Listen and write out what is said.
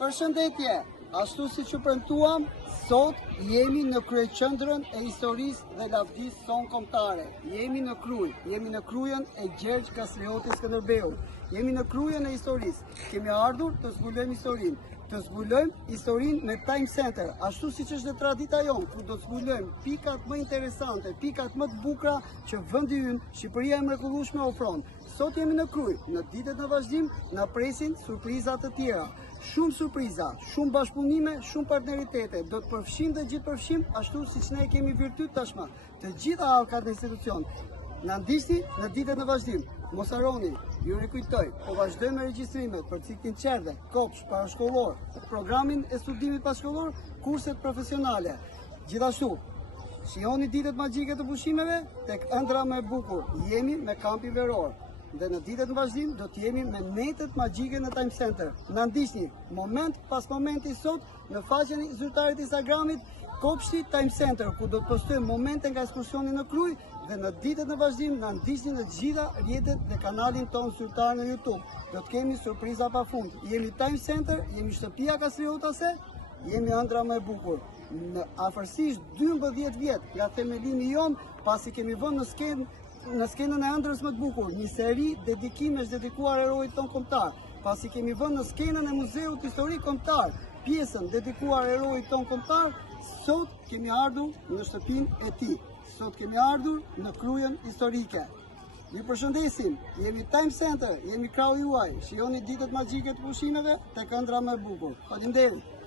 Përshëndetje, ashtu si që premtuam, sot jemi në kryeqendrën e historisë dhe lavdisë sonë kombëtare. Jemi në Krujë, jemi në krujën e Gjergj Kastrioti Skënderbeu. Jemi në krujën e historisë. Kemi ardhur të zbulojmë historinë. Të zbulojmë historinë me Time Center, ashtu siç është tradita jonë, ku do të zbulojmë pikat më interesante, pikat më të bukura që vendi ynë, Shqipëria e mrekullueshme ofron. Sot jemi në Krujë, në ditët në vazhdim na presin surpriza të tjera. Shumë surpriza, shumë bashkëpunime, shumë partneritete. Do të përfshim dhe gjithë përfshim, ashtu siç ne kemi virtyt tashmë. Të gjitha halkat e institucion. Na ndiqni në ditët në vazhdim. Mos harroni, ju rikujtoj, po vazhdojmë me regjistrimet për ciklin qerdhe, kopsh, parashkollor, programin e studimit pashkollor, kurset profesionale. Gjithashtu, shihoni ditët magjike të pushimeve tek ëndra më e bukur. Jemi me kampin veror. Dhe në ditët në vazhdim do të jemi me netët magjike në Time Center. Na ndiqni moment pas momenti sot në faqen e zyrtarit të Instagramit Kopshti Time Center, ku do të postojmë momente nga ekskursioni në Krujë dhe në ditët në vazhdim na ndiqni në të gjitha rrjetet dhe kanalin tonë zyrtar në YouTube. Do të kemi surpriza pafund. Jemi Time Center, jemi shtëpia Kastriotase, jemi ëndra më e bukur. Në afërsisht 12 vjet nga themelimi jon, pasi kemi vënë në skenën e ëndrës më të bukur, një seri dedikimesh dedikuar heroit ton kombëtar, pasi kemi vënë në skenën e Muzeut Historik Kombëtar, pjesën dedikuar heroit ton kombëtar, sot kemi ardhur në shtëpinë e tij. Sot kemi ardhur në krujën historike. Ju përshëndesim, jemi Time Center, jemi krau juaj, shihoni ditët magjike të pushimeve tek ëndra më e bukur. Faleminderit.